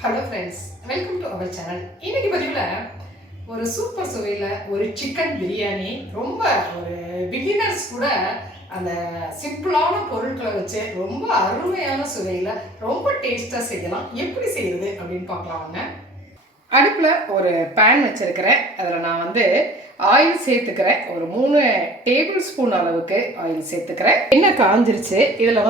Hello friends, welcome to our channel. இன்னைக்கு பதிவில் ஒரு சூப்பர் சுவையில் ஒரு சிக்கன் பிரியாணி, ரொம்ப ஒரு பிகினர்ஸ் கூட அந்த சிம்பிளான பொருட்களை வச்சு ரொம்ப அருமையான சுவையில் ரொம்ப டேஸ்ட்டாக செய்யலாம். எப்படி செய்கிறது அப்படின்னு பார்க்கலாங்க. அடுப்பில் ஒரு பேன் வச்சுருக்கிறேன். அதில் நான் ஆயில் சேர்த்துக்கிறேன். ஒரு 3 டேபிள் ஸ்பூன் அளவுக்கு ஆயில் சேர்த்துக்கிறேன். எண்ணெய் காஞ்சிருச்சு. இதில்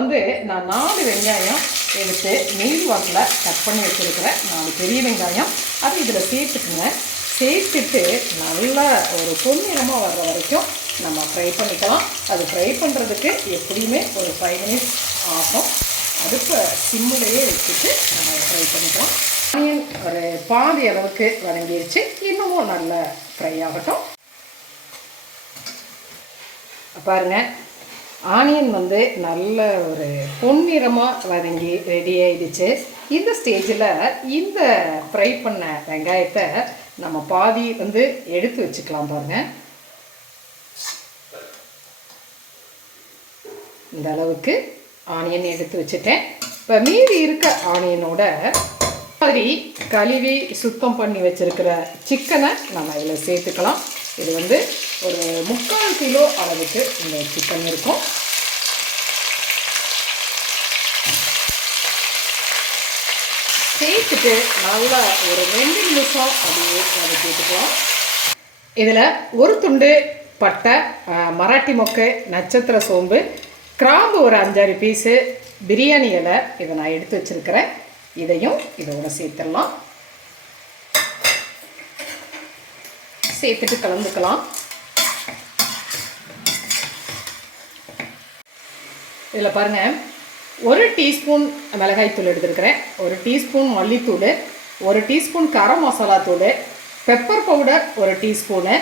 நான் 4 வெங்காயம் எடுத்து நீள் வாக்கில் கட் பண்ணி வச்சுருக்கிறேன். 4 பெரிய வெங்காயம் அது இதில் சேர்த்துக்குங்க. சேர்த்துட்டு நல்லா ஒரு பொன்னிறமாக வர்ற வரைக்கும் நம்ம ஃப்ரை பண்ணிக்கலாம். அது ஃப்ரை பண்ணுறதுக்கு எப்படியுமே ஒரு 5 மினிட்ஸ் ஆகும். அடுப்பை சிம்மிலேயே வச்சுட்டு நம்ம ஃப்ரை பண்ணிக்கலாம். ஆனியன் ஒரு பாதி அளவுக்கு வதங்கிடுச்சு. இன்னமும் நல்லா ஃப்ரை ஆகட்டும். பாருங்கள், ஆனியன் நல்ல ஒரு பொன்னிறமாக வதங்கி ரெடி ஆகிடுச்சு. இந்த ஸ்டேஜில் இந்த ஃப்ரை பண்ண வெங்காயத்தை நம்ம பாதி எடுத்து வச்சுக்கலாம். பாருங்கள், இந்த அளவுக்கு ஆனியன் எடுத்து வச்சுட்டேன். இப்போ மீதி இருக்க ஆனியனோட மாதிரி கழுவி சுத்தம் பண்ணி வச்சுருக்கிற சிக்கனை நம்ம இதில் சேர்த்துக்கலாம். இது ஒரு 3/4 கிலோ அளவுக்கு இந்த சிக்கன் இருக்கும். சேர்த்துட்டு நல்லா ஒரு 2 நிமிஷம் அப்படியே வதக்கிட்டுக்கலாம். இதில் ஒரு துண்டு பட்டை, மராட்டி மொக்கு, நட்சத்திர சோம்பு, கிராம்பு ஒரு 5-6 பீஸு, பிரியாணி இலை இதை நான் எடுத்து வச்சுருக்கிறேன். இதையும் இதோட சேர்த்துடலாம். சேர்த்துட்டு கலந்துக்கலாம். இதில் பாருங்கள், 1 டீஸ்பூன் மிளகாய்த்தூள் எடுத்துருக்கிறேன், 1 டீஸ்பூன் மல்லித்தூள், 1 டீஸ்பூன் கரம் மசாலா தூள், பெப்பர் பவுடர் 1 டீஸ்பூனு,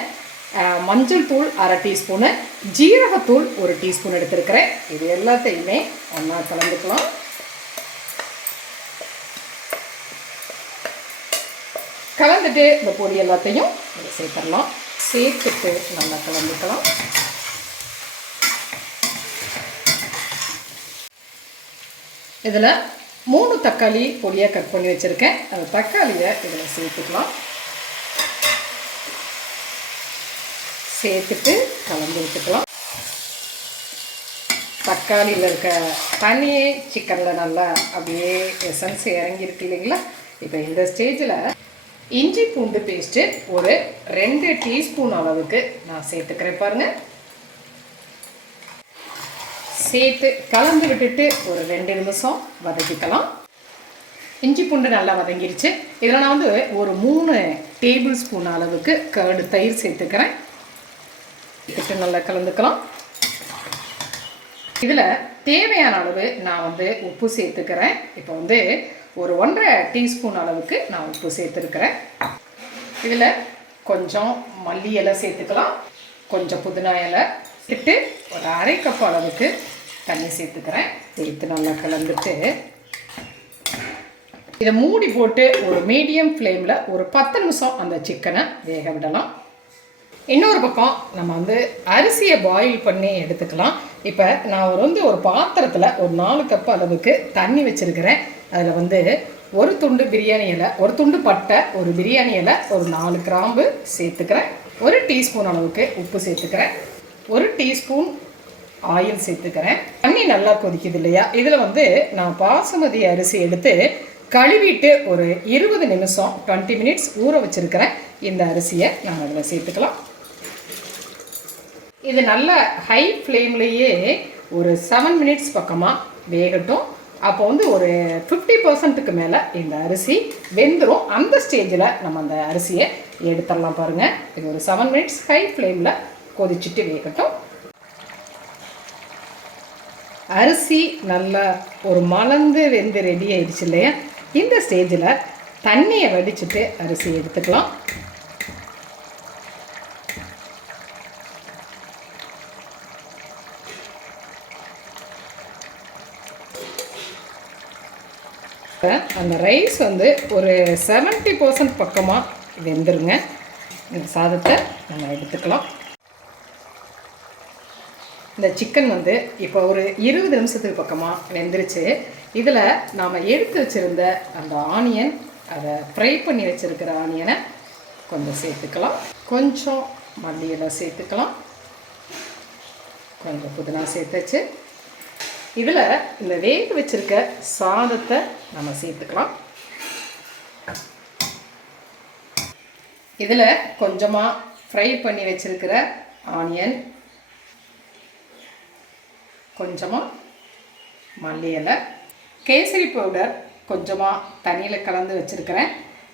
மஞ்சள் தூள் 1/2 டீஸ்பூனு, ஜீரகத்தூள் 1 டீஸ்பூன் எடுத்துருக்கிறேன். இது எல்லாத்தையுமே ஒன்றா கலந்துக்கலாம். கலந்துட்டு இந்த பொடி எல்லாத்தையும் சேர்த்துடலாம். சேர்த்துட்டு நல்லா கலந்துக்கலாம். இதில் 3 தக்காளி பொடியாக கட் பண்ணி வச்சுருக்கேன். அந்த தக்காளியை இதில் சேர்த்துக்கலாம். சேர்த்துட்டு கலந்து விட்டுக்கலாம். தக்காளியில் இருக்க தண்ணியே சிக்கனில் நல்லா அப்படியே எசன்ஸ் இறங்கியிருக்கு இல்லைங்களா? இப்போ இந்த ஸ்டேஜில் இஞ்சி பூண்டு பேஸ்ட்டு ஒரு 2 டீஸ்பூன் அளவுக்கு நான் சேர்த்துக்கிறேன். பாருங்கள், சேர்த்து கலந்து விட்டுட்டு ஒரு 2 நிமிஷம் வதக்கிக்கலாம். இஞ்சி பூண்டு நல்லா வதங்கிடுச்சு. இதில் நான் ஒரு 3 டேபிள் ஸ்பூன் அளவுக்கு கர்டு தயிர் சேர்த்துக்கிறேன். சேர்த்துட்டு நல்லா கலந்துக்கலாம். இதில் தேவையான அளவு நான் உப்பு சேர்த்துக்கிறேன். இப்போ ஒரு 1/2 டீஸ்பூன் அளவுக்கு நான் உப்பு சேர்த்துருக்கிறேன். இதில் கொஞ்சம் மல்லி இலை சேர்த்துக்கலாம், கொஞ்சம் புதினா இலை சேர்த்து ஒரு 1/2 கப் அளவுக்கு தண்ணி சேர்த்துக்கிறேன். சேர்த்து நல்லா கலந்துட்டு இதை மூடி போட்டு ஒரு மீடியம் ஃப்ளேமில் ஒரு 10 நிமிஷம் அந்த சிக்கனை வேக விடலாம். இன்னொரு பக்கம் நம்ம அரிசியை பாயில் பண்ணி எடுத்துக்கலாம். இப்போ நான் ஒரு பாத்திரத்தில் ஒரு 4 கப் அளவுக்கு தண்ணி வச்சுருக்கிறேன். அதில் ஒரு துண்டு பிரியாணி இலை, ஒரு துண்டு பட்டை, ஒரு பிரியாணி இலை, ஒரு 4 கிராம்பு சேர்த்துக்கிறேன். 1 டீஸ்பூன் அளவுக்கு உப்பு சேர்த்துக்கிறேன். 1 டீஸ்பூன் ஆயில் சேர்த்துக்கிறேன். தண்ணி நல்லா கொதிக்குது இல்லையா? இதில் நான் பாசுமதி அரிசி எடுத்து கழுவிட்டு ஒரு 20 நிமிஷம் 20 மினிட்ஸ் ஊற வச்சுருக்கிறேன். இந்த அரிசியை நான் அதில் சேர்த்துக்கலாம். இது நல்ல ஹை ஃப்ளேம்லேயே ஒரு 7 மினிட்ஸ் பக்கமாக வேகட்டும். அப்போ ஒரு 50%க்கு மேலே இந்த அரிசி வெந்துடும். அந்த ஸ்டேஜில் நம்ம அந்த அரிசியை எடுத்துடலாம். பாருங்கள், இது ஒரு 7 மினிட்ஸ் ஹை ஃப்ளேமில் கொதிச்சுட்டு வேகட்டும். அரிசி நல்லா ஒரு மலர்ந்து வெந்து ரெடி ஆயிடுச்சு இல்லையா? இந்த ஸ்டேஜில் தண்ணியை வடிச்சுட்டு அரிசி எடுத்துக்கலாம். அந்த ரைஸ் ஒரு 70% பக்கமாக வெந்துருங்க. இந்த சாதத்தை நம்ம எடுத்துக்கலாம். இந்த சிக்கன் இப்போ ஒரு 20 நிமிஷத்துக்கு பக்கமாக வெந்துருச்சு. இதில் நாம் எடுத்து வச்சுருந்த அந்த ஆனியன் அதை ஃப்ரை பண்ணி வச்சுருக்கிற ஆனியனை கொஞ்சம் சேர்த்துக்கலாம். கொஞ்சம் மல்லி இலை சேர்த்துக்கலாம். கொஞ்சம் புதினா சேர்த்துச்சு. இதில் இந்த வேக வச்சுருக்க சாதத்தை நம்ம சேர்த்துக்கலாம். இதில் கொஞ்சமாக ஃப்ரை பண்ணி வச்சுருக்கிற ஆனியன், கொஞ்சமாக மல்லி இலை, கேசரி பவுடர் கொஞ்சமாக தண்ணியில் கலந்து வச்சுருக்கிறேன்.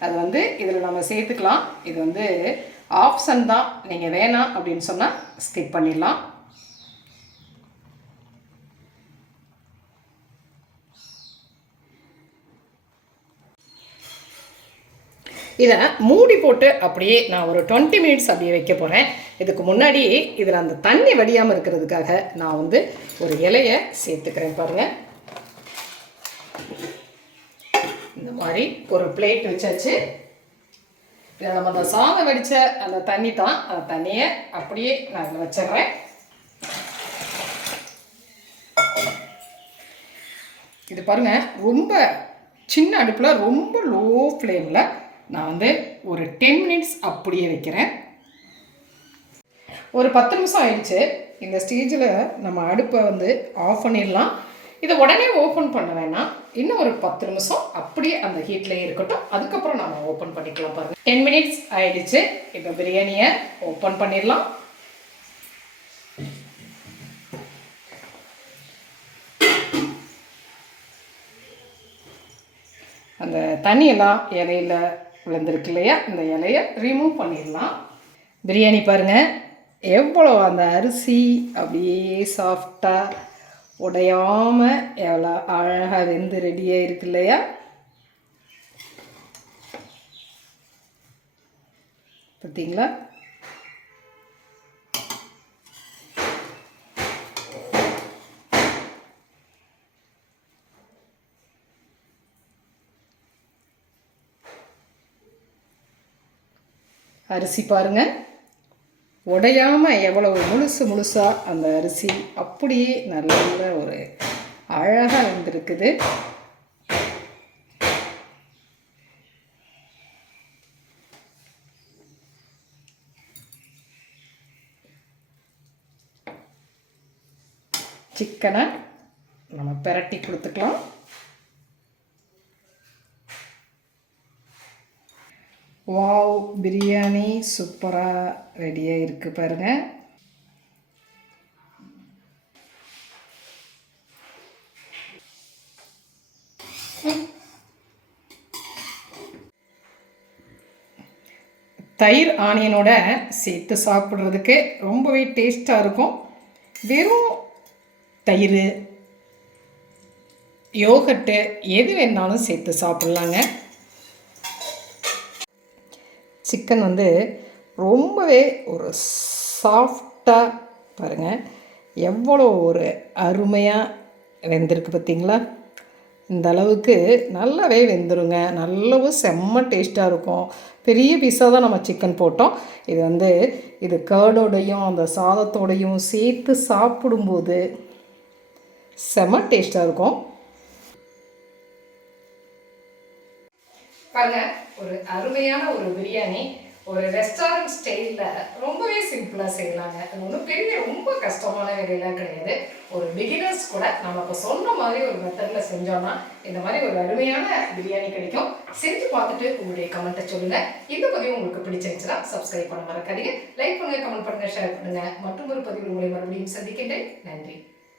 அது இதில் நம்ம சேர்த்துக்கலாம். இது ஆப்ஷன் தான், நீங்கள் வேணாம் அப்படின்னு சொன்னால் ஸ்கிப் பண்ணிடலாம். இதை மூடி போட்டு அப்படியே நான் ஒரு 20 மினிட்ஸ் அப்படியே வைக்க போகிறேன். இதுக்கு முன்னாடி இதில் அந்த தண்ணி வடியாமல் இருக்கிறதுக்காக நான் ஒரு இலையை சேர்த்துக்கிறேன். பாருங்கள், இந்த மாதிரி ஒரு பிளேட் வச்சாச்சு. இதை நம்ம அந்த சாதம் வடித்த அந்த தண்ணி தான், அந்த தண்ணியை அப்படியே நான் இதில் வச்சிடுறேன். இது பாருங்கள், ரொம்ப சின்ன அடுப்பில் ரொம்ப லோ ஃப்ளேமில் நான் ஒரு 10 மினிட்ஸ் அப்படியே வைக்கிறேன். ஒரு 10 நிமிஷம் ஆயிடுச்சு. இந்த ஸ்டேஜில் நம்ம அடுப்பை ஆஃப் பண்ணிடலாம். இதை உடனே ஓப்பன் பண்ண வேணாம். இன்னும் ஒரு 10 நிமிஷம் அப்படியே அந்த ஹீட்லேயே இருக்கட்டும். அதுக்கப்புறம் நம்ம ஓப்பன் பண்ணிக்கலாம். பாருங்கள், 10 மினிட்ஸ் ஆயிடுச்சு. இப்போ பிரியாணியை ஓப்பன் பண்ணிடலாம். அந்த தண்ணியெல்லாம் இலையில் விழுந்திருக்கு இல்லையா, இந்த இலையை ரிமூவ் பண்ணிடலாம். பிரியாணி பாருங்கள், எவ்வளோ அந்த அரிசி அப்படியே சாஃப்டாக உடையாமல் எவ்வளோ அழகாக வெந்து ரெடியாக இருக்கு இல்லையா. பார்த்தீங்களா? அரிசி பாருங்கள், உடையாமல் எவ்வளவு முழுசாக அந்த அரிசி அப்படியே நல்ல ஒரு அழகாக வந்திருக்குது. சிக்கனை நம்ம பிரட்டி கொடுத்துக்கலாம். வாவ், பிரியாணி சூப்பராக ரெடியாக இருக்குது பாருங்கள். தயிர் ஆனியனோட சேர்த்து சாப்பிட்றதுக்கு ரொம்பவே டேஸ்ட்டாக இருக்கும். வெறும் தயிர், யோகர்ட்டு எது வேணாலும் சேர்த்து சாப்பிட்லாங்க. சிக்கன் ரொம்பவே ஒரு சாஃப்டாக பாருங்கள், எவ்வளோ ஒரு அருமையாக வெந்திருக்கு பார்த்தீங்களா. இந்த அளவுக்கு நல்லாவே வெந்துருங்க. நல்லாவும் செம்ம டேஸ்ட்டாக இருக்கும். பெரிய பீஸாக தான் நம்ம சிக்கன் போட்டோம். இது இது கர்டோடையும் அந்த சாதத்தோடையும் சேர்த்து சாப்பிடும்போது செம்ம டேஸ்ட்டாக இருக்கும். பாருங்க, ஒரு அருமையான ஒரு பிரியாணி ஒரு ரெஸ்டாரண்ட் ஸ்டைலில் ரொம்பவே சிம்பிளாக செய்யலாங்க. அது ஒன்றும் பெரிய ரொம்ப கஷ்டமான வேலையெல்லாம் கிடையாது. ஒரு பிகினர்ஸ் கூட நம்ம இப்போ சொன்ன மாதிரி ஒரு மெத்தடில் செஞ்சோன்னா இந்த மாதிரி ஒரு அருமையான பிரியாணி கிடைக்கும். செஞ்சு பார்த்துட்டு உங்களுடைய கமெண்ட்டை சொல்லுங்கள். இந்த பதிவு உங்களுக்கு பிடிச்சிருந்துச்சுன்னா சப்ஸ்கிரைப் பண்ண மறக்காதீங்க. லைக் பண்ணுங்கள், கமெண்ட் பண்ணுங்கள், ஷேர் பண்ணுங்கள். மற்றும் ஒரு பதிவில் உங்களை மறுபடியும் சந்திக்கின்றேன். நன்றி.